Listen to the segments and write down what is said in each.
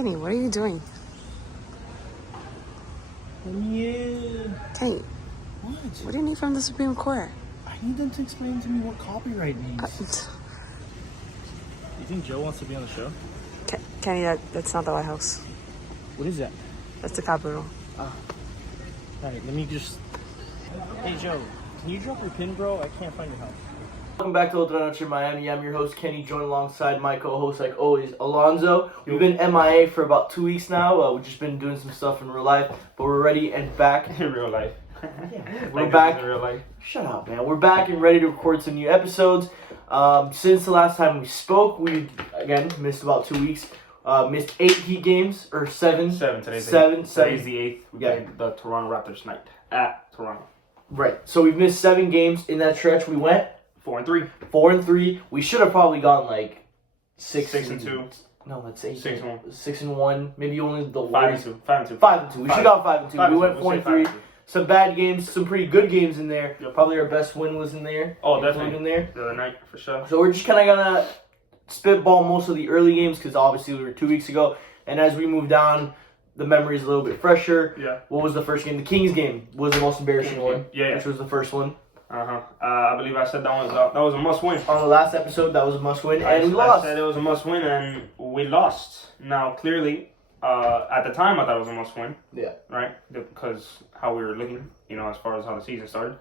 Kenny, what are you doing? Yeah. Kenny, What? what do you need from the Supreme Court? I need them to explain to me what copyright means. You think Joe wants to be on the show? Kenny, that's not the White House. What is that? That's the Capitol. All right, let me just... Hey, Joe, can you drop your pin, bro? I can't find your house. Welcome back to Otra, Noche, Miami. I'm your host, Kenny, joined alongside my co-host, like always, Alonzo. We've been MIA for about 2 weeks now. We've just been doing some stuff in real life, but we're ready and back. In real life. We're back. In real life. Shut up, man. We're back and ready to record some new episodes. Since the last time we spoke, we, again, missed about 2 weeks. Missed 8 Heat games, or 7. 7. Today's Today's the 8th. We played the Toronto Raptors tonight at Toronto. Right. So we've missed 7 games in that stretch. We went 4-3. 4-3. We should have probably gone like 6-2. No, that's 8. 6-1. 6-1. Maybe only the 5-2. 5-2. 5-2. We should have gone 5-2. We went We'll 4-3. Some bad games, some pretty good games in there. Yep. Probably our best win was in there. Oh, definitely. In there. The other night, for sure. So we're just kind of gonna spitball most of the early games because obviously we were 2 weeks ago. And as we move down, the memory is a little bit fresher. Yeah. What was the first game? The Kings game was the most embarrassing one. Yeah. Which was the first one. I believe I said that was a must win. On the last episode, that was a must win, and we lost. I said it was a must win, and we lost. Now, clearly, at the time, I thought it was a must win. Yeah. Right? Because how we were looking, as far as how the season started.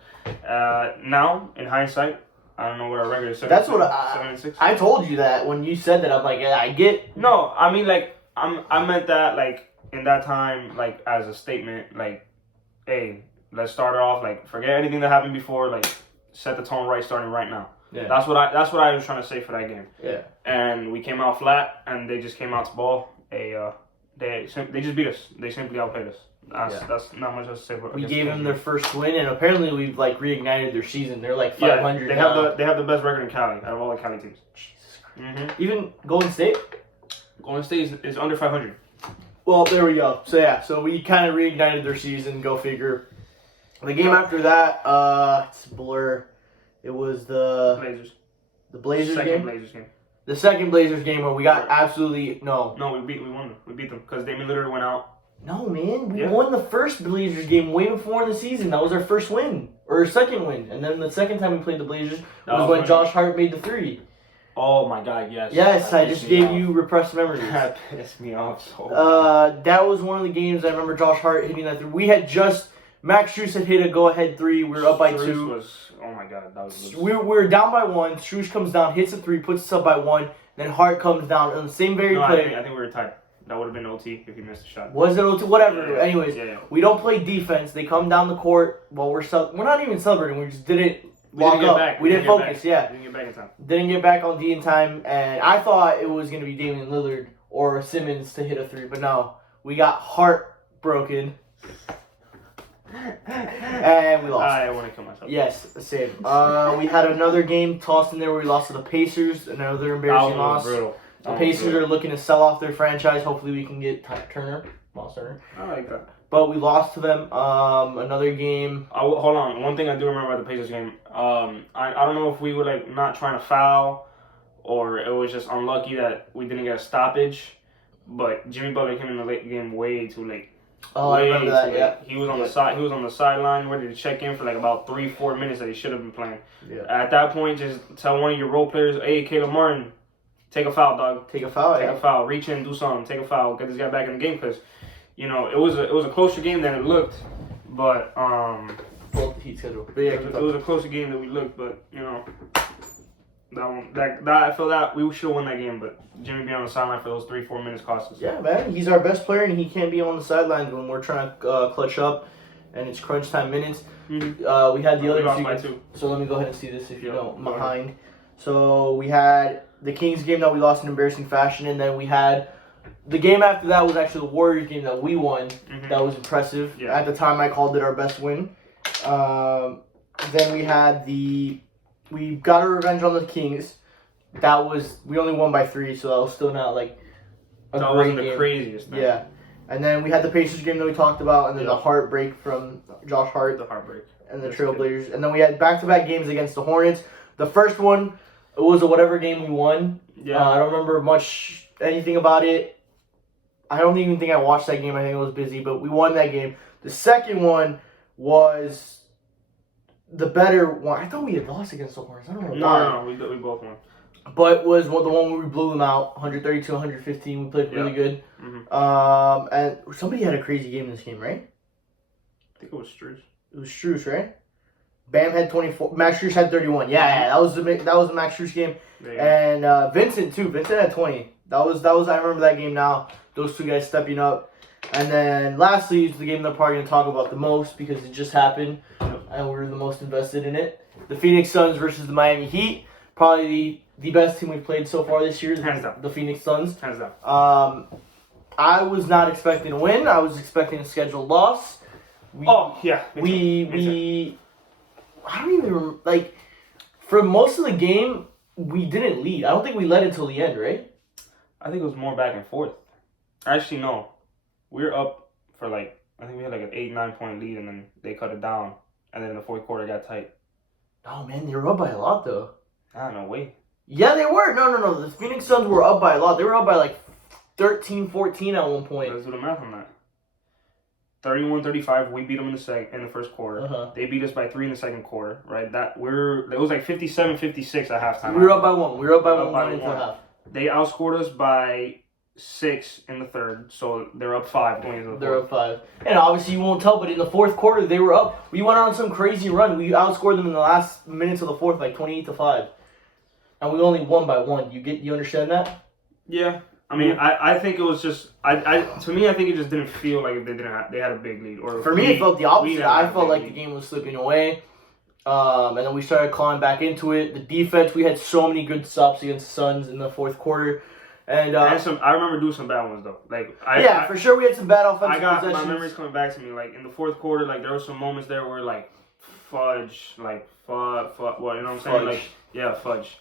Now, in hindsight, I don't know what our record is. That's what 7-6. I told you that when you said that. I'm like, yeah, I get. No, I mean, I meant that, in that time, as a statement, hey, let's start it off, forget anything that happened before, set the tone right starting right now. Yeah. That's what I was trying to say for that game. Yeah. And we came out flat, and they just came out to ball. They just beat us. They simply outplayed us. That's not much else to say. We gave them their first win, and apparently we've reignited their season. They're 500. Yeah, they have the best record in Cali out of all the Cali teams. Jesus Christ. Mm-hmm. Even Golden State. Golden State is under 500. Well, there we go. So yeah, so we kind of reignited their season. Go figure. The game after that, it's a blur. It was the Blazers game. Blazers game. The second Blazers game where we got absolutely no. No, we won them. We beat them because Damian Lillard went out. No, man, we won the first Blazers game way before in the season. That was our first win or second win, and then the second time we played the Blazers was when Josh Hart made the 3. Oh my God, yes. Yes, I just gave you repressed memories. That pissed me off so bad. That was one of the games I remember Josh Hart hitting that 3. We had just Max Strus had hit a go-ahead 3. We were up by 2. Oh my God, that was. We were down by 1. Strus comes down, hits a 3, puts us up by 1. Then Hart comes down on the same play. I think we were tied. That would have been OT if he missed a shot. Was it OT? Whatever. Yeah. Anyways, we don't play defense. They come down the court while we're not even celebrating. We just didn't lock up. We didn't focus. Yeah. Didn't get back in time. Didn't get back on D in time, and I thought it was gonna be Damian Lillard or Simmons to hit a 3, but no, we got heartbroken. And we lost. I want to kill myself. Yes, same. We had another game tossed in there where we lost to the Pacers. Another embarrassing loss. Brutal. The Pacers are looking to sell off their franchise. Hopefully we can get Miles Turner. I like that. But we lost to them. Another game. Hold on. One thing I do remember about the Pacers game. I don't know if we were not trying to foul, or it was just unlucky that we didn't get a stoppage. But Jimmy Butler came in the late game way too late. Oh, I remember that. Yeah. He was on the side. He was on the sideline ready to check in for about 3-4 minutes that he should have been playing. Yeah. At that point, just tell one of your role players, "Hey, Caleb Martin, take a foul, dog. Take a foul. Take a foul. Reach in, do something. Take a foul. Get this guy back in the game." Because, it was a closer game than it looked. But Well, the Heat schedule. But yeah, it was a closer game than we looked. But I feel that we should have won that game. But Jimmy being on the sideline for those 3-4 minutes cost us. Yeah, man, he's our best player, and he can't be on the sidelines when we're trying to clutch up, and it's crunch time minutes. Mm-hmm. We had the other lost by 2. So let me go ahead and see this if you don't mind. So we had the Kings game that we lost in embarrassing fashion, and then we had the game after that was actually the Warriors game that we won. Mm-hmm. That was impressive. Yeah. At the time, I called it our best win. Then we had we got our revenge on the Kings. We only won by 3, so that was still not a that great wasn't game. the craziest thing. Yeah. And then we had the Pacers game that we talked about, and then the heartbreak from Josh Hart. The heartbreak. And the Trailblazers. And then we had back-to-back games against the Hornets. The first one, it was a whatever game we won. Yeah. I don't remember anything about it. I don't even think I watched that game. I think I was busy, but we won that game. The second one was the better one. I thought we had lost against the Hornets. I don't know why. No, we both won. But was the one where we blew them out, 132, 115. We played really good. Mm-hmm. And somebody had a crazy game in this game, right? I think it was Struce. It was Struce, right? Bam had 24. Max Struce had 31. Yeah, that was the Max Struce game. And Vincent too. Vincent had 20. That was. I remember that game now. Those two guys stepping up. And then lastly, it's the game they're probably going to talk about the most because it just happened, and we're the most invested in it. The Phoenix Suns versus the Miami Heat. Probably the best team we've played so far this year. Hands down. The Phoenix Suns. Hands down. I was not expecting a win. I was expecting a scheduled loss. We I don't even remember, like, for most of the game, we didn't lead. I don't think we led until the end, right? I think it was more back and forth. Actually, no. We were up for I think we had an 8-9 point lead, and then they cut it down, and then the fourth quarter got tight. Oh man, they were up by a lot though. No way. Yeah, they were. No. The Phoenix Suns were up by a lot. They were up by 13, 14 at one point. Let's do the math on that. 31-35. We beat them in the first quarter. Uh-huh. They beat us by 3 in the second quarter. Right. It was 57-56 at halftime. We were up by 1. We were up by one until half. They outscored us by 6 in the third, so they're up 5 going into the fourth. They're up 5. And obviously you won't tell, but in the fourth quarter they were up. We went on some crazy run. We outscored them in the last minutes of the fourth, 28-5. And we only won by 1. You understand that? Yeah. I mean, I think it was just to me I think it just didn't feel like they had a big lead. Or for me it felt the opposite. I felt like the game was slipping away. And then we started clawing back into it. The defense, we had so many good stops against the Suns in the fourth quarter. And I remember doing some bad ones though. For sure we had some bad offensive possessions. My memories coming back to me. In the fourth quarter, there were some moments there where fudge, what you know what I'm saying? Fudge.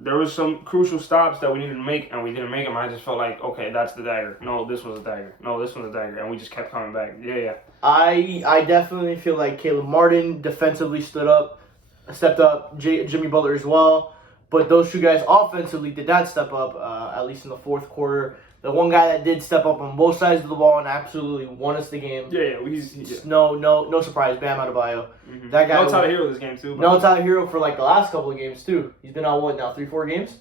There was some crucial stops that we needed to make, and we didn't make them. I just felt okay, that's the dagger. No, this was a dagger. No, this was a dagger, and we just kept coming back. Yeah. I definitely feel like Caleb Martin defensively stepped up. Jimmy Butler as well. But those two guys offensively did not step up, at least in the fourth quarter. The one guy that did step up on both sides of the ball and absolutely won us the game. No surprise, Bam Adebayo. Mm-hmm. That guy. No Tyler Hero this game too. No Tyler Hero for the last couple of games too. He's been on 3-4 games?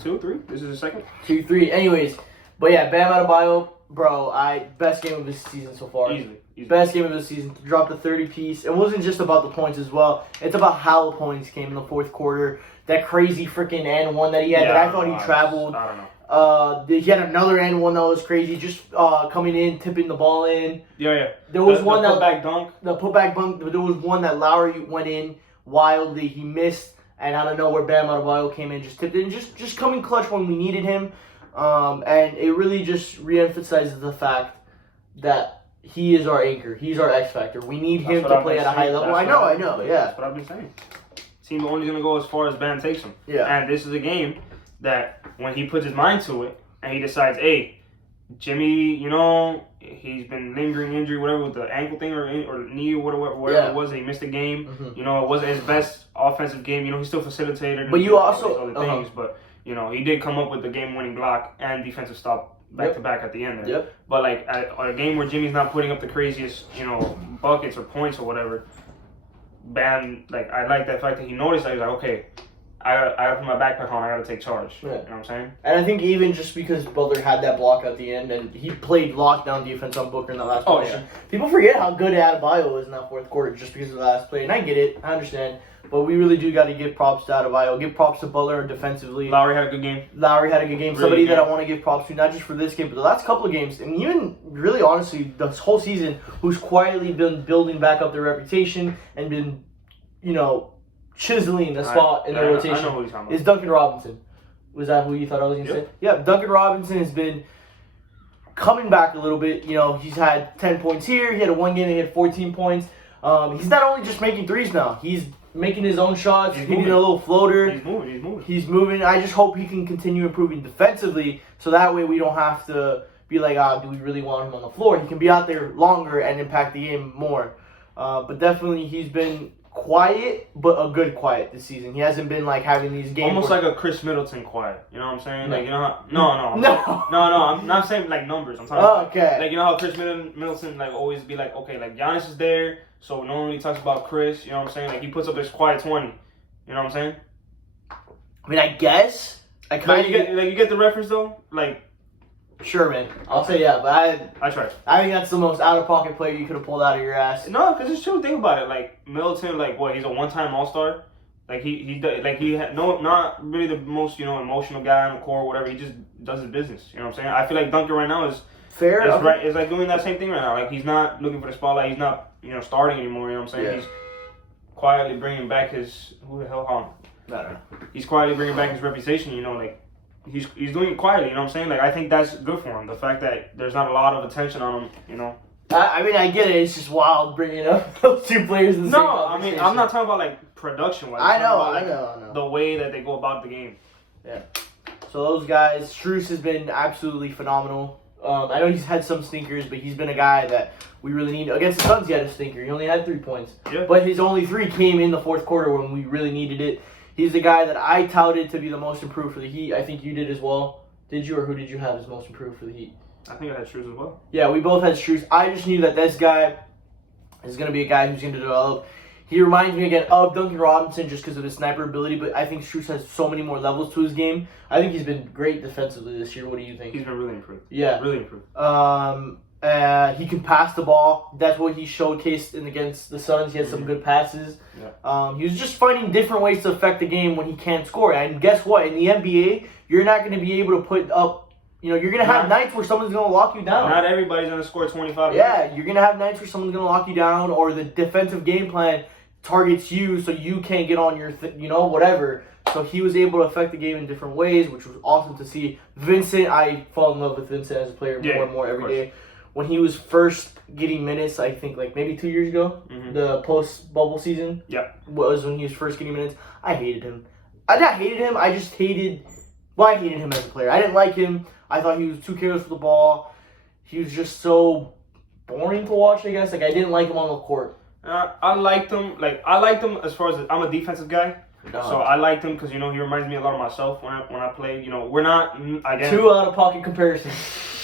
2, 3. This is the second. 2, 3. Anyways, but yeah, Bam Adebayo, bro, best game of this season so far. Easily. Best game of the season to drop the 30-piece. It wasn't just about the points as well. It's about how the points came in the fourth quarter. That crazy freaking and-one that he had that I thought he traveled. I don't know. He had another and-one that was crazy, just coming in, tipping the ball in. Yeah. There was one the putback dunk. The putback dunk. There was one that Lowry went in wildly. He missed, and I don't know where Bam Adebayo came in, just tipped it, and just coming clutch when we needed him. And it really just reemphasizes the fact that he is our anchor. He's our X factor. We need him to play at a high level. I know. Yeah. That's what I've been saying. Team only going to go as far as Bam takes him. Yeah. And this is a game that when he puts his mind to it and he decides, hey, Jimmy, he's been lingering injury, whatever, with the ankle thing or knee or whatever it was, and he missed a game. Mm-hmm. It wasn't his best offensive game. He still facilitated. But you also other things, but he did come up with the game-winning block and defensive stop back to back at the end there. Yep. But a game where Jimmy's not putting up the craziest, buckets or points or whatever, Bam, I like that fact that he noticed that. He was like, okay, I gotta put my backpack on, I gotta take charge. Yeah. You know what I'm saying? And I think even just because Butler had that block at the end and he played lockdown defense on Booker in that last possession. Yeah. People forget how good Adebayo was in that fourth quarter just because of the last play. And I get it, I understand. But we really do got to give props to Adebayo. Give props to Butler defensively. Lowry had a good game. Really Somebody that I want to give props to, not just for this game, but the last couple of games. And even, really honestly, this whole season, who's quietly been building back up their reputation and been, chiseling the spot in their rotation, I know who he's talking about. is Duncan Robinson. Was that who you thought I was going to say? Yeah, Duncan Robinson has been coming back a little bit. He's had 10 points here. He had one game that he had 14 points. He's not only just making threes now. He's making his own shots, hitting a little floater. He's moving. I just hope he can continue improving defensively so that way we don't have to be like, do we really want him on the floor? He can be out there longer and impact the game more. But definitely he's been quiet, but a good quiet this season. He hasn't been like having these games. Almost like a Chris Middleton quiet. You know what I'm saying? No. Like, you know how... No. No. I'm not saying like numbers. I'm talking Okay. like, you know how Chris Middleton like always be like, okay, like Giannis is there, so no one really talks about Chris. You know what I'm saying? Like, he puts up his quiet 20. You know what I'm saying? I mean, I guess I kind of you get the reference though? Like, sure, man. I'll say yeah, but I tried. I think that's the most out of pocket player you could have pulled out of your ass. No, because it's true. Think about it. Like, Middleton, like, what? He's a one-time All-Star. Like, he had not really the most, you know, emotional guy on the court or whatever. He just does his business. You know what I'm saying? I feel like Duncan right now is fair. It's right. It's like doing that same thing right now. Like, he's not looking for the spotlight. He's not, you know, starting anymore. You know what I'm saying? Yeah. He's quietly bringing back his who the hell? I don't know. He's quietly bringing back his reputation. You know, like he's doing it quietly. You know what I'm saying? Like, I think that's good for him. The fact that there's not a lot of attention on him. You know. I mean, I get it. It's just wild bringing up those two players in the same No, I mean, I'm not talking about like production wise. I know. I know. The way that they go about the game. Yeah. So those guys, Strus has been absolutely phenomenal. I know he's had some stinkers, but he's been a guy that we really need. Against the Suns, he had a stinker. He only had 3 points. Yeah. But his only 3 came in the fourth quarter when we really needed it. He's the guy that I touted to be the most improved for the Heat. I think you did as well. Did you, or who did you have as most improved for the Heat? I think I had Strus as well. Yeah, we both had Strus. I just knew that this guy is going to be a guy who's going to develop. He reminds me again of Duncan Robinson just because of his sniper ability, but I think Strus has so many more levels to his game. I think he's been great defensively this year. What do you think? He's been really improved. Yeah. Really improved. He can pass the ball. That's what he showcased against the Suns. He had some good passes. Yeah. He was just finding different ways to affect the game when he can't score. And guess what? In the NBA, you're not going to be able to put up. You know, you're going to have nights where someone's going to lock you down. Not everybody's going to score 25. Yeah, you're going to have nights where someone's going to lock you down, or the defensive game plan targets you so you can't get on your, whatever. So he was able to affect the game in different ways, which was awesome to see. Vincent, I fall in love with Vincent as a player more and more every day. When he was first getting minutes, I think like maybe 2 years ago, the post-bubble season was when he was first getting minutes. I hated him. I just hated... Well, I hated him as a player. I didn't like him. I thought he was too careless with the ball. He was just so boring to watch, I guess. Like, I didn't like him on the court. I liked him. Like, I liked him as far as I'm a defensive guy. So I liked him because, he reminds me a lot of myself when I play. We're not, again... 2 out-of-pocket comparisons.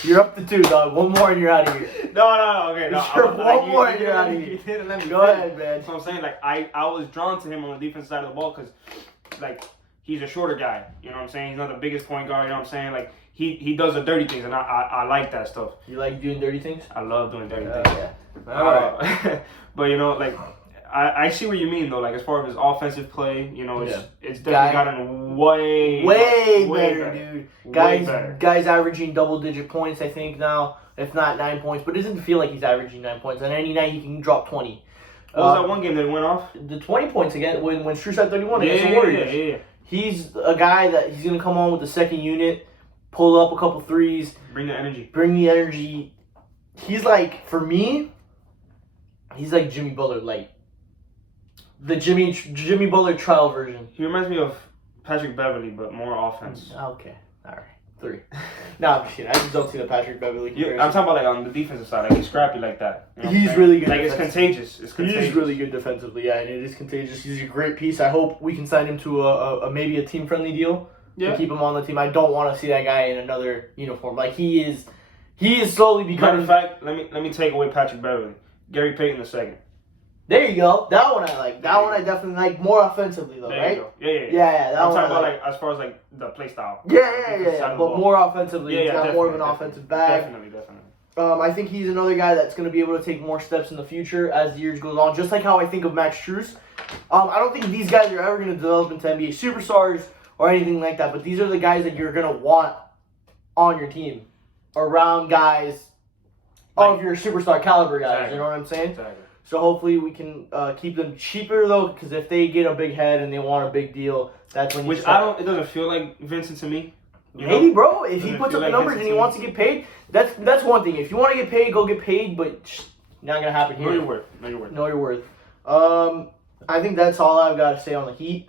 You're up to 2, dog. 1 more and you're out of here. No, okay. No, sure, one more and you're out of here. You didn't let me Go ahead, man. So I'm saying, like, I was drawn to him on the defensive side of the ball because, like, he's a shorter guy. You know what I'm saying? He's not the biggest point guard. You know what I'm saying? Like, he does the dirty things, and I like that stuff. You like doing dirty things? I love doing dirty things. Yeah. All right. But, like... I see what you mean though. Like as far as his offensive play, it's definitely gotten way better, dude. Guys averaging double-digit points, I think now, if not 9 points. But it doesn't feel like he's averaging 9 points. On any night he can drop 20. What was that one game that went off? The 20 points again when Strus had 31 against the Warriors. Yeah. He's a guy that he's gonna come on with the second unit, pull up a couple threes, bring the energy. He's like, for me, he's like Jimmy Butler light. The Jimmy Butler trial version. He reminds me of Patrick Beverly, but more offense. Okay. All right. 3. No, I'm just kidding. I just don't see the Patrick Beverly comparison. I'm talking about like on the defensive side. Like he's scrappy like that. He's really good. Like it's contagious. He's really good defensively. Yeah, and it is contagious. He's a great piece. I hope we can sign him to a maybe a team-friendly deal to keep him on the team. I don't want to see that guy in another uniform. Like he is slowly becoming. Matter of fact, let me take away Patrick Beverly. Gary Payton II. There you go. That one I like. That one I definitely like. More offensively though, right? Yeah. I'm talking about like as far as like the play style. Yeah. But more offensively. He's got more of an offensive bag. Definitely. I think he's another guy that's going to be able to take more steps in the future as the years goes on. Just like how I think of Max Strus. I don't think these guys are ever going to develop into NBA superstars or anything like that. But these are the guys that you're going to want on your team, around guys of your superstar caliber guys. Exactly. You know what I'm saying? Exactly. So hopefully we can keep them cheaper though, because if they get a big head and they want a big deal, that's when. It doesn't feel like Vincent to me. Maybe, bro. If he puts up the numbers and he wants to get paid, that's one thing. If you want to get paid, go get paid. But not gonna happen here. Know your worth. I think that's all I've got to say on the Heat.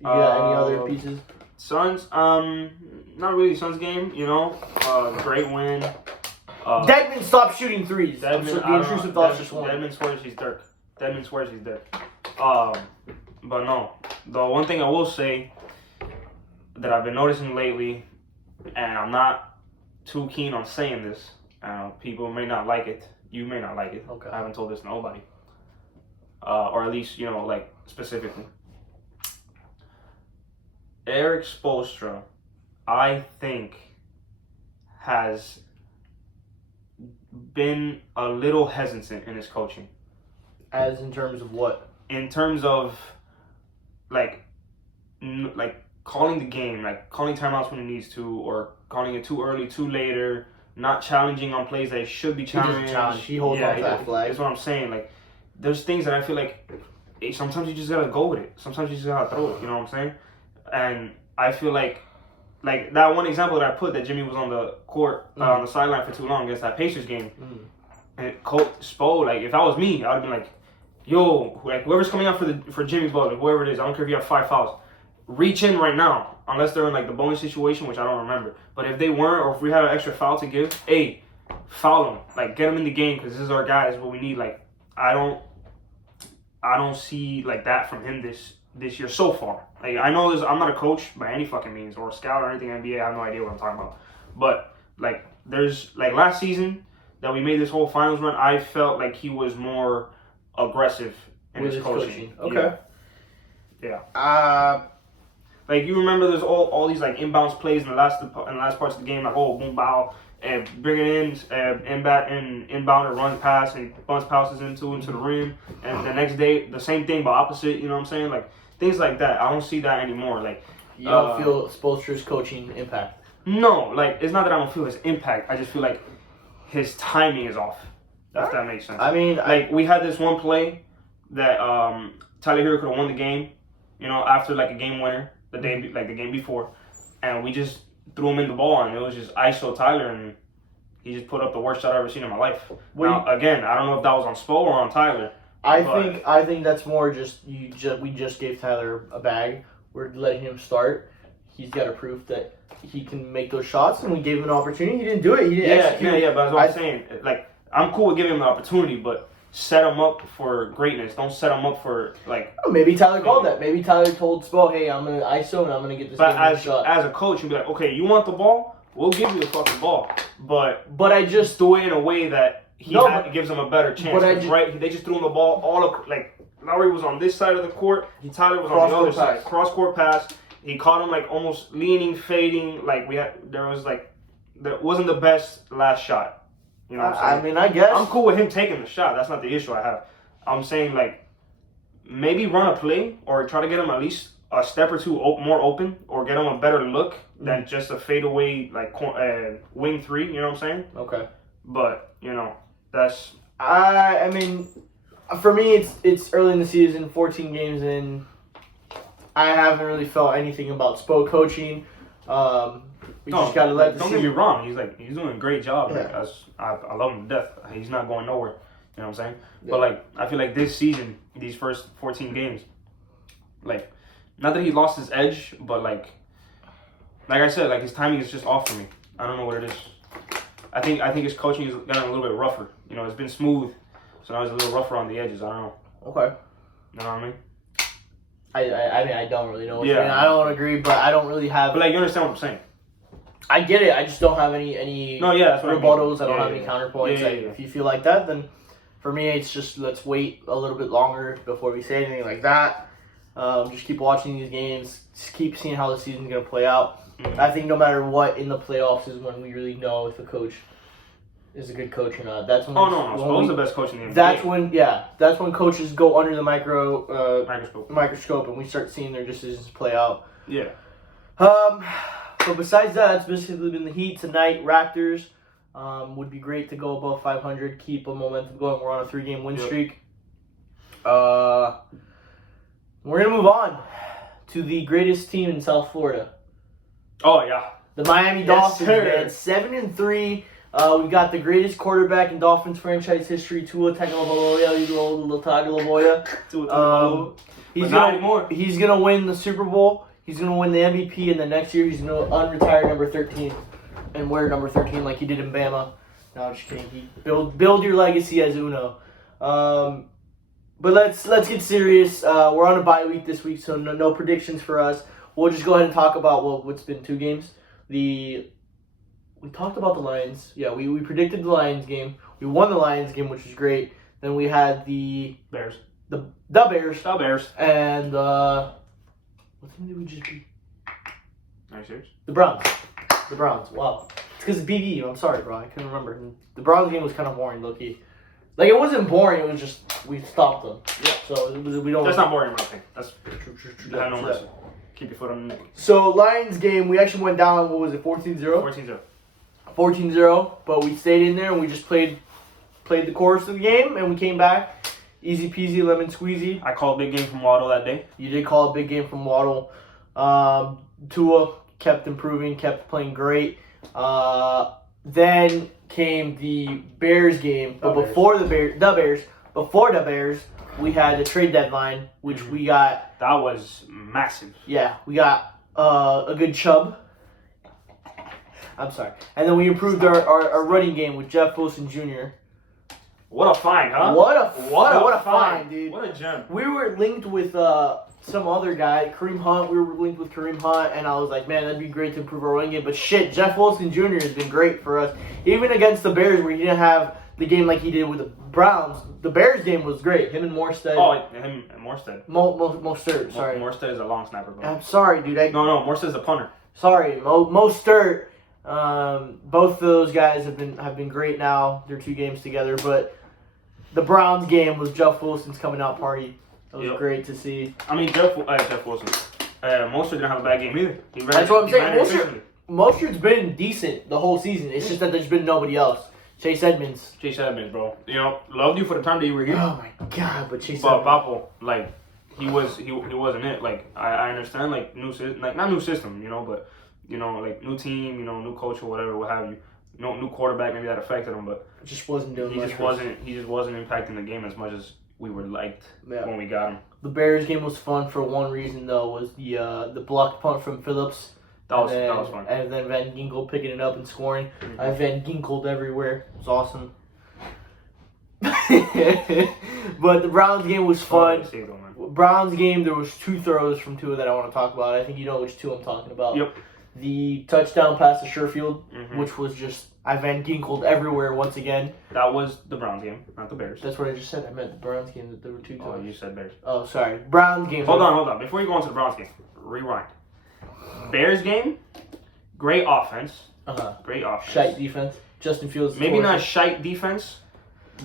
You got any other pieces? Suns. Not really Suns game. Great win. Deadman stopped shooting threes. The intrusive thoughts just won. Deadman swears he's Dirk. But no, the one thing I will say that I've been noticing lately, and I'm not too keen on saying this. People may not like it. You may not like it. Okay. I haven't told this to nobody. Or at least, like, specifically. Eric Spoelstra, I think, has been a little hesitant in his coaching. As in terms of what? In terms of, like calling the game, like calling timeouts when he needs to, or calling it too early, too later, not challenging on plays that should be challenged. He holds on to that flag. That's what I'm saying. Like, there's things that I feel like sometimes you just gotta go with it. Sometimes you just gotta throw it. You know what I'm saying? And I feel like that one example that I put, that Jimmy was on the court on the sideline for too long against that Pacers game, and Coach Spo, like, if that was me, I would have been like, yo, like, whoever's coming out for Jimmy's ball, like, whoever it is, I don't care if you have 5 fouls, reach in right now, unless they're in, like, the bonus situation, which I don't remember. But if they weren't, or if we had an extra foul to give, hey, foul them, like, get them in the game, because this is our guy, this is what we need. Like, I don't see, like, that from him this year so far. Like, I know I'm not a coach by any fucking means, or a scout or anything NBA. I have no idea what I'm talking about. But, like, there's, like, last season that we made this whole finals run, I felt like he was more aggressive in his coaching. Okay. Yeah. Like, you remember there's all these, like, inbounds plays in the last parts of the game, like, oh, boom, bow, and bring it in, inbound or run pass, and bounce passes into the rim. And the next day, the same thing, but opposite, you know what I'm saying? Like, things like that. I don't see that anymore. Like, you don't feel Spoelstra's coaching impact? No, like, it's not that I don't feel his impact. I just feel like his timing is off. If that makes sense. I mean, like, we had this one play that Tyler Hero could have won the game, after, like, a game winner, the game before, and we just threw him in the ball, and it was just ISO Tyler, and he just put up the worst shot I've ever seen in my life. Now, again, I don't know if that was on Spo or on Tyler. I think that's more just we just gave Tyler a bag. We're letting him start. He's got to prove that he can make those shots, and we gave him an opportunity. He didn't do it. He didn't execute. Yeah, but that's what I'm saying. Like, I'm cool with giving him the opportunity, but set him up for greatness. Don't set him up for, like... Maybe Tyler called that. Maybe Tyler told Spo, hey, I'm going to ISO and I'm going to get this game shot. As a coach, you'd be like, okay, you want the ball? We'll give you the fucking ball. But I just... do it in a way that gives him a better chance. They just threw him the ball like, Lowry was on this side of the court. Tyler was on the other side. Cross-court pass. He caught him, like, almost leaning, fading. Like, there wasn't the best last shot. You know what I'm saying? I mean, I guess. I'm cool with him taking the shot. That's not the issue I have. I'm saying, like, maybe run a play or try to get him at least a step or two more open, or get him a better look than just a fadeaway, like, wing three. You know what I'm saying? Okay. But, that's... I mean, for me, it's early in the season, 14 games in. I haven't really felt anything about Spo coaching. We just gotta let the Don't get me wrong. He's doing a great job. Yeah. Like, I love him to death. He's not going nowhere. You know what I'm saying? Yeah. But, like, I feel like this season, these first 14 games, like, not that he lost his edge, but, like I said, like, his timing is just off for me. I don't know what it is. I think his coaching has gotten a little bit rougher. It's been smooth, so now he's a little rougher on the edges. I don't know. Okay. You know what I mean? I mean, I don't really know what you mean. I don't agree, but I don't really have... But, like, you understand what I'm saying? I get it. I just don't have any that's what rebuttals. I don't have any counterpoints. If you feel like that, then for me, it's just let's wait a little bit longer before we say anything like that. Just keep watching these games. Just keep seeing how the season's going to play out. Mm-hmm. I think no matter what, in the playoffs is when we really know if a coach is a good coach or not. That's when. Spo's the best coach in the NBA. That's when coaches go under the microscope, and we start seeing their decisions play out. Yeah. But besides that, it's basically been the Heat tonight. Raptors would be great to go above 500, keep a momentum going. We're on a 3-game win streak. We're gonna move on to the greatest team in South Florida. Oh yeah, the Miami Dolphins. Man, 7-3. We got the greatest quarterback in Dolphins franchise history, Tua Tagovailoa. He's gonna win the Super Bowl. He's gonna win the MVP, and the next year he's gonna unretire number 13 and wear number 13 like he did in Bama. No, I'm just kidding. Build your legacy as Uno. But let's get serious. We're on a bye week this week, so no predictions for us. We'll just go ahead and talk about what's been 2 games. We talked about the Lions. Yeah, we predicted the Lions game. We won the Lions game, which was great. Then we had the Bears. The Bears. The Bears. And what team did we just beat? Are you serious? The Browns. The Browns. Wow. It's because of BB. I'm sorry, bro. I couldn't remember. The Browns game was kind of boring, low-key. Like, it wasn't boring. It was just we stopped them. Yeah. So we don't. That's not boring, in my opinion. That's True. I know mercy. Keep your foot on the neck. So Lions game, we actually went down. What was it? 14-0. 14-0. 14-0. But we stayed in there and we just played the course of the game and we came back. Easy peasy, lemon squeezy. I called a big game from Waddle that day. You did call a big game from Waddle. Tua kept improving, kept playing great. Then came the Bears game, but before the Bears, we had the trade deadline, which we got. That was massive. Yeah, we got a good Chubb. I'm sorry, and then we improved our running game with Jeff Wilson Jr. What a find, huh? What a find, dude. What a gem. We were linked with some other guy, Kareem Hunt. We were linked with Kareem Hunt, and I was like, man, that'd be great to improve our running game. But shit, Jeff Wilson Jr. has been great for us. Even against the Bears, where he didn't have the game like he did with the Browns, the Bears game was great. Him and Morstead. Oh, him and Morstead. Mostert, sorry. Morstead is a long snapper, bro. I'm sorry, dude. No, Morstead's a punter. Sorry, Mostert. Both of those guys have been great now. They're 2 games together, but the Browns game was Jeff Wilson's coming out party. It was great to see. I mean, Jeff Wilson. Mostert didn't have a bad game either. That's what I'm saying. Mostert's been decent the whole season. It's just that there's been nobody else. Chase Edmonds, bro. You know, loved you for the time that you were here. Oh my god, but Chase Edmonds. Edmonds. Papo, like, he wasn't it. Like, I understand, like, not new system, you know, but, you know, like, new team, you know, new coach or whatever, what have you. New quarterback, maybe that affected him, but just wasn't doing he much. He just wasn't impacting the game as much as we were liked when we got him. The Bears game was fun for one reason though, was the blocked punt from Phillips. That was fun. And then Van Ginkel picking it up and scoring. Mm-hmm. I Van Ginkeled everywhere. It was awesome. But the Browns game was fun. Browns game, there was 2 throws from Tua that I want to talk about. I think you know which 2 I'm talking about. Yep. The touchdown pass to Sherfield, which was just I Van Ginkeled everywhere once again. That was the Browns game, not the Bears. That's what I just said. I meant the Browns game that there were 2 times. Oh, you said Bears. Oh, sorry. Browns game. Hold on. Before you go into the Browns game, rewind. Bears game, great offense. Great offense. Shite defense. Justin Fields. Maybe not shite defense,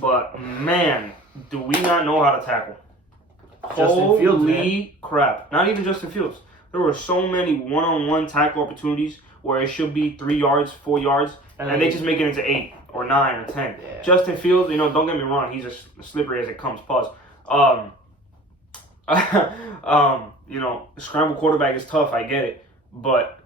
but man, do we not know how to tackle? Justin Fields, holy crap! Not even Justin Fields. There were so many one-on-one tackle opportunities where it should be 3 yards, 4 yards, and they just make it into 8 or 9 or 10. Yeah. Justin Fields, you know, don't get me wrong, he's as slippery as it comes. Pause. You know, scramble quarterback is tough. I get it, but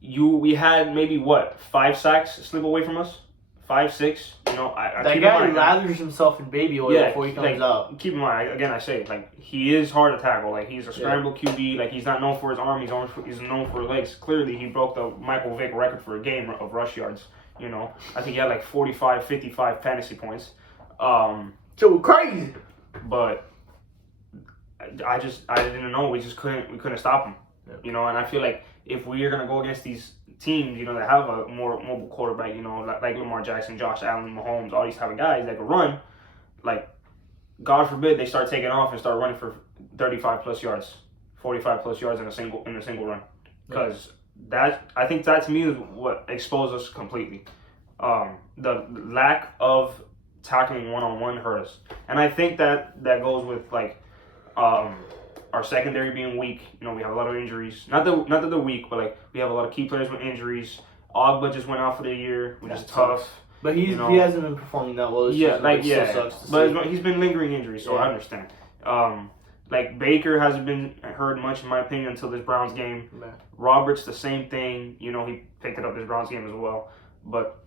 we had maybe 5 sacks slip away from us, 5, 6. You know, I that keep guy in mind, lathers himself in baby oil before he comes out. Keep in mind, again, I say, like, he is hard to tackle. Like, he's a scramble QB. Like, he's not known for his arm. He's known for his legs. Clearly, he broke the Michael Vick record for a game of rush yards. You know, I think he had like 45, 55 fantasy points. So crazy. But I didn't know. We couldn't stop him. Yeah. You know, and I feel like if we are gonna go against these teams, you know, that have a more mobile quarterback, you know, like Lamar Jackson, Josh Allen, Mahomes, all these type of guys that can run, like, God forbid they start taking off and start running for 35 plus yards, 45 plus yards in a single run, because I think that to me is what exposed us completely. The lack of tackling one-on-one hurt us, and I think that goes with like our secondary being weak. You know, we have a lot of injuries. Not that they're weak, but like we have a lot of key players with injuries. Ogba just went out for the year, which is tough. But he hasn't been performing that well. Still sucks but he's been lingering injuries, so I understand. Like Baker hasn't been hurt much in my opinion until this Browns game. Man. Roberts the same thing. You know, he picked it up this Browns game as well. But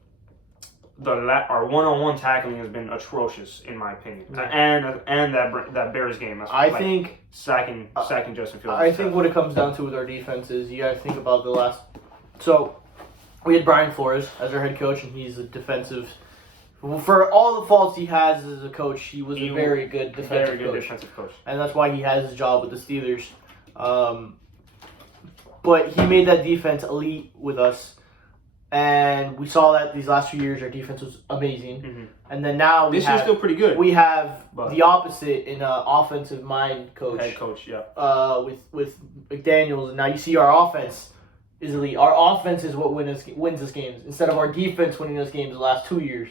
our one-on-one tackling has been atrocious in my opinion, and that Bears game. I think sacking Justin Fields. I think what it comes down to with our defense is you got to think about the last. So we had Brian Flores as our head coach, and he's a defensive For all the faults he has as a coach, he was a very good defensive coach. And that's why he has his job with the Steelers. But he made that defense elite with us. And we saw that these last few years, our defense was amazing. Mm-hmm. And then now this year's still pretty good. We have the opposite in offensive mind coach. Head coach, yeah. With McDaniels. And now you see our offense is elite. Our offense is what wins us games instead of our defense winning us games the last 2 years.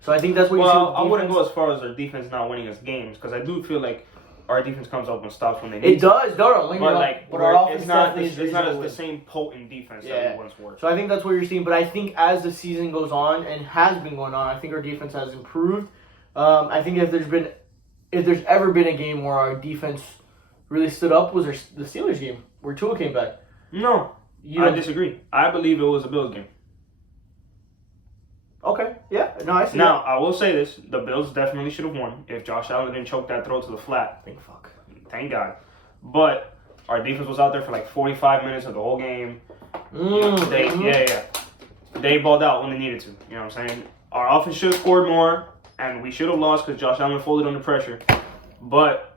So I think that's what you see. Well, I wouldn't go as far as our defense not winning us games because I do feel like our defense comes up and stops when they need it does. No. But our offense it's not as the same potent defense that we once were. So I think that's what you're seeing. But I think as the season goes on and has been going on, I think our defense has improved. I think if there's ever been a game where our defense really stood up was the Steelers game where Tua came back. No, I disagree. I believe it was a Bills game. Okay, yeah, no, I see. Now, I will say this: the Bills definitely should have won if Josh Allen didn't choke that throw to the flat. Thank God. But our defense was out there for like 45 minutes of the whole game. They balled out when they needed to. You know what I'm saying? Our offense should have scored more, and we should have lost because Josh Allen folded under pressure. But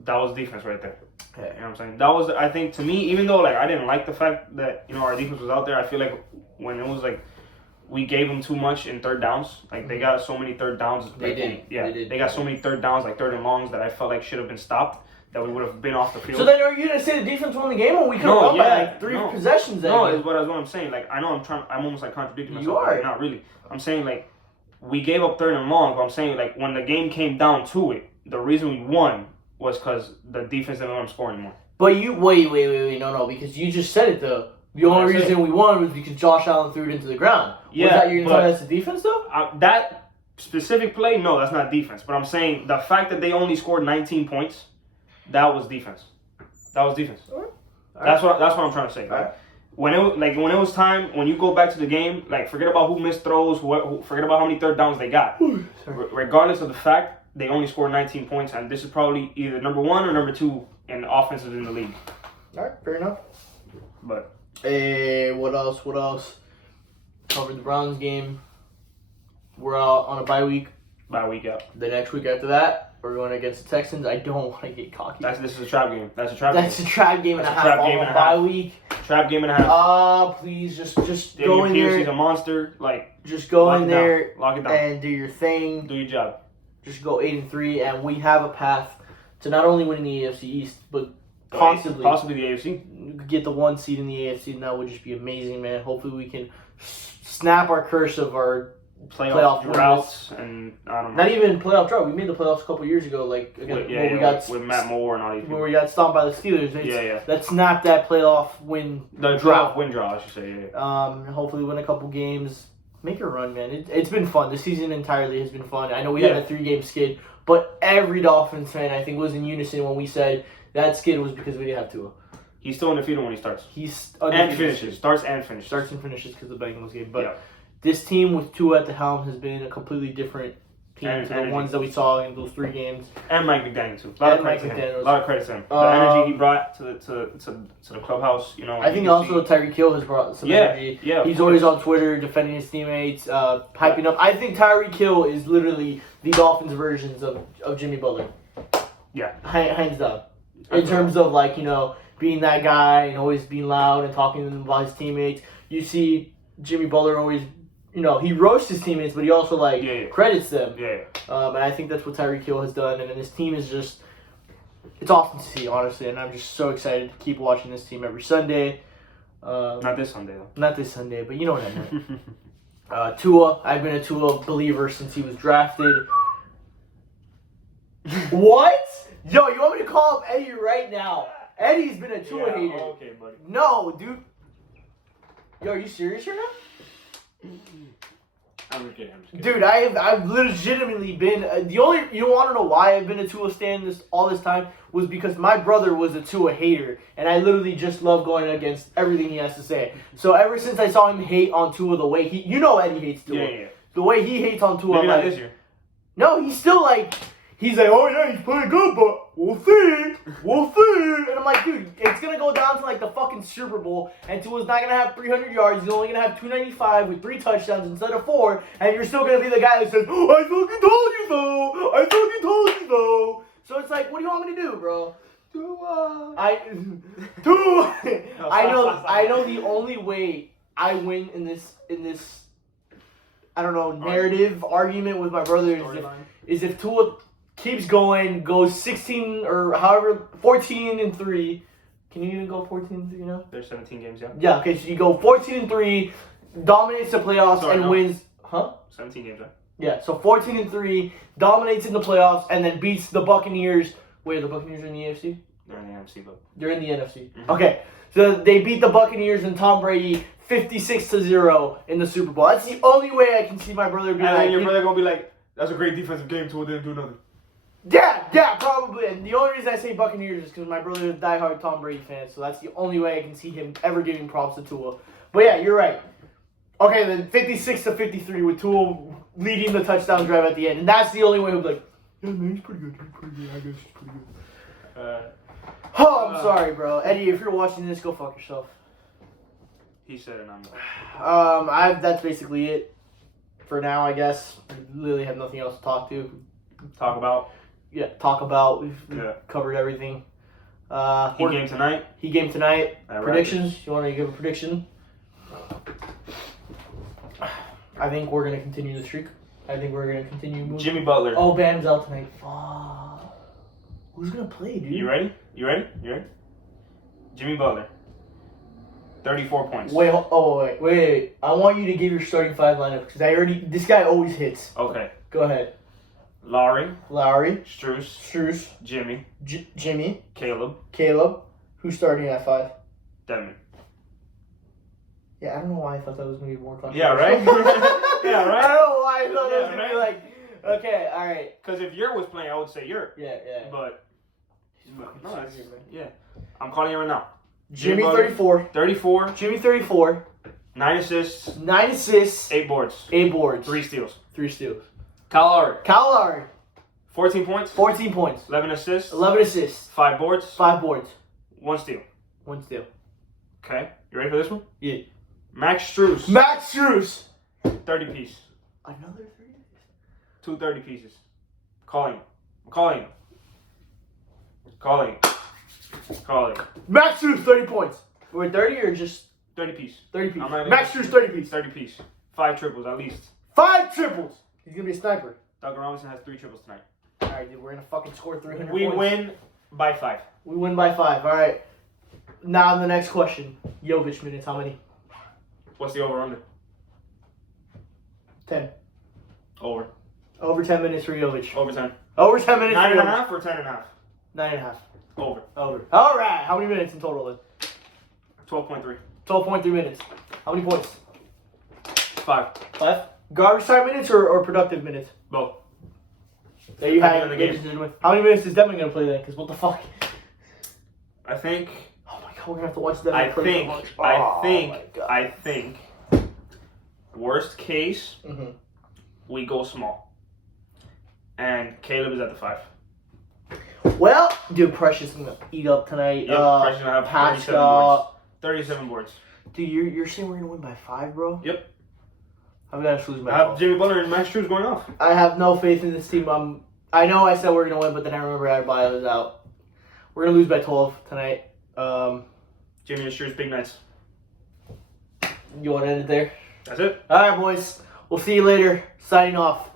that was defense right there. You know what I'm saying? That was, I think, to me, even though like I didn't like the fact that our defense was out there, I feel like when it was like we gave them too much in third downs. Like they got so many third downs. They did. They got so many third downs, like third and longs, that I felt like should have been stopped. That we would have been off the field. So then, are you gonna say the defense won the game, or we could have won by like three possessions? No, is what I'm saying. Like I know I'm almost like contradicting myself. You are. Not really. I'm saying like we gave up third and long, but I'm saying like when the game came down to it, the reason we won was because the defense didn't let them score anymore. But you wait, no, because you just said it though. The only reason we won was because Josh Allen threw it into the ground. Yeah, was that you're gonna tell me that's the defense though? That specific play, no, that's not defense. But I'm saying the fact that they only scored 19 points, that was defense. That was defense. All right. That's what I'm trying to say. Right? When it was time, when you go back to the game, like forget about who missed throws, forget about how many third downs they got. Regardless of the fact, they only scored 19 points, and this is probably either number 1 or number 2 in offenses in the league. All right, fair enough. But what else? Covered the Browns game. We're out on a bye week. Yeah. The next week after that, we're going against the Texans. I don't want to get cocky. This is a trap game. That's a trap game and a half on a bye week. Trap game and a half. Please just go in there. He's a monster. Like just go in there, lock it down, and do your thing. Do your job. Just go 8-3, and we have a path to not only winning the AFC East, but possibly the AFC. Get the 1 seed in the AFC, and that would just be amazing, man. Hopefully, we can snap our curse of our playoff droughts, and I don't know. Not even playoff drought. We made the playoffs a couple years ago, like again, with Matt Moore and all these people. Where we got stomped by the Steelers. Let's snap that playoff win. The drought win draw, I should say. Yeah. Hopefully win a couple games. Make a run, man. It's been fun. This season entirely has been fun. I know we had a 3-game skid, but every Dolphins fan I think was in unison when we said that skid was because we didn't have Tua. He's still undefeated when he starts. He's and finishes. Starts and finishes. Starts and finishes because of the Bengals game, but. This team with Tua at the helm has been a completely different team to the ones that we saw in those 3 games. And Mike McDaniel too. A lot of credit to him. The energy he brought to the clubhouse. You know. I think also Tyreek Hill has brought some energy. Yeah. He's always on Twitter defending his teammates, hyping up. I think Tyreek Hill is literally the Dolphins' versions of Jimmy Butler. Yeah. Hands down. In terms of being that guy and always being loud and talking to them about his teammates. You see Jimmy Butler always. He roasts his teammates, but he also credits them. And I think that's what Tyreek Hill has done. And his team is it's awesome to see, honestly. And I'm just so excited to keep watching this team every Sunday. Not this Sunday, though. Not this Sunday, but you know what I meant. Tua, I've been a Tua believer since he was drafted. What? Yo, you want me to call up Eddie right now? Eddie's been a Tua hater. Okay, buddy. No, dude. Yo, are you serious right now? I'm just kidding. Dude, I've legitimately been you want to know why I've been a Tua stan all this time was because my brother was a Tua hater, and I literally just love going against everything he has to say. So ever since I saw him hate on Tua the way Eddie hates Tua. Yeah. The way he hates on Tua. Maybe not this year. No, he's still He's like, oh yeah, he's playing good, but we'll see. We'll see. And I'm like, dude, it's going to go down to like the fucking Super Bowl, and Tua's not going to have 300 yards. He's only going to have 295 with 3 touchdowns instead of 4, and you're still going to be the guy that says, oh, I fucking told you so. I fucking told you so. So it's like, what do you want me to do, bro? Tua. I know the only way I win in this I don't know, narrative argument with my brother is if Tua keeps going, goes 16 or however 14-3. Can you even go 14-3 now? There's 17 games, yeah. Yeah, okay, so you go 14-3, dominates the playoffs wins 17 games, right? Yeah, so 14-3, dominates in the playoffs, and then beats the Buccaneers. Wait, the Buccaneers are in the AFC? They're in the NFC, but They're in the NFC. Mm-hmm. Okay, so they beat the Buccaneers and Tom Brady 56-0 in the Super Bowl. That's the only way I can see my brother being And like, then your brother gonna be like, that's a great defensive game, Tua didn't do nothing. yeah, probably. And the only reason I say Buccaneers is because my brother is a diehard Tom Brady fan, so that's the only way I can see him ever giving props to Tua. But yeah, you're right. Okay, then 56-53 with Tua leading the touchdown drive at the end, and that's the only way he'll be like, yeah, man, he's pretty good. I guess he's pretty good. Oh, I'm sorry, bro. Eddie, if you're watching this, go fuck yourself. he said it, I'm not. That's basically it for now, I guess. We literally have nothing else to talk to. Talk about. Yeah, talk about. We've Yeah. covered everything. He game tonight. He game tonight. At Predictions? You want to give a prediction? I think we're going to continue the streak. I think we're going to continue moving. Jimmy Butler. Oh, Bam's out tonight. Fuck. Who's going to play, dude? You ready? Jimmy Butler. 34 points. Wait. I want you to give your starting 5 lineup because this guy always hits. Okay. Go ahead. Lowry. Struce. Jimmy. Jimmy. Caleb. Who's starting at 5? Devin. Yeah, I don't know why I thought that was going to be more controversial. Yeah, right? Yeah, right? I don't know why I thought that was Yeah, going to be like, okay, all right. Because if Yurt was playing, I would say Yurt. Yeah. But no, serious, that's, man. yeah. I'm calling it right now. Jimmy Butler, 34. 34. Jimmy 34. 9 assists. 9 assists. 8 boards. 8 boards. 3 steals. 3 steals. Kyle Lowry. 14 points. 14 points. 11 assists. 11 assists. 5 boards. 5 boards. 1 steal. 1 steal. Okay. You ready for this one? Yeah. Max Struess. Max Struess. 30 piece. Another 30? 2 30 pieces. Calling. Max Struess, 30 points. Wait, 30 or just 30 piece. 30 piece? I'm not Max Struess, 30 piece. 30 piece. 5 triples at least. 5 triples. He's going to be a sniper. Doug Robinson has 3 triples tonight. All right, dude, we're going to fucking score 300 We points. win by 5. We win by 5. All right. Now the next question. Jovic minutes, how many? What's the over-under? 10. Over. Over 10 minutes for Jovic. Over 10. Over 10 minutes for Jovic. 9.5 or 10.5? 9.5. Over. Over. All right. How many minutes in total then? 12.3. 12.3 minutes. How many points? 5. 5. Garbage time minutes or productive minutes? Both. There you At the have end it, of the ladies and gentlemen. How many minutes is Devin going to play then? Because what the fuck? I think. Oh my god, we're going to have to watch Devin I play think. so much. I Oh my God. think. Worst case, Mhm. we go small. And Caleb is at the 5. Well, dude, Precious is going to eat up tonight. Yep, Precious gonna have 37 boards. 37 boards. Dude, you're saying we're going to win by 5, bro? Yep. I'm going to lose by I have 12. Jimmy Butler and Max Struess going off. I have no faith in this team. I know I said we're going to win, but then I remember Adebayo was out. We're going to lose by 12 tonight. Jimmy and Struess, big nights. You want to end it there? That's it. All right, boys. We'll see you later. Signing off.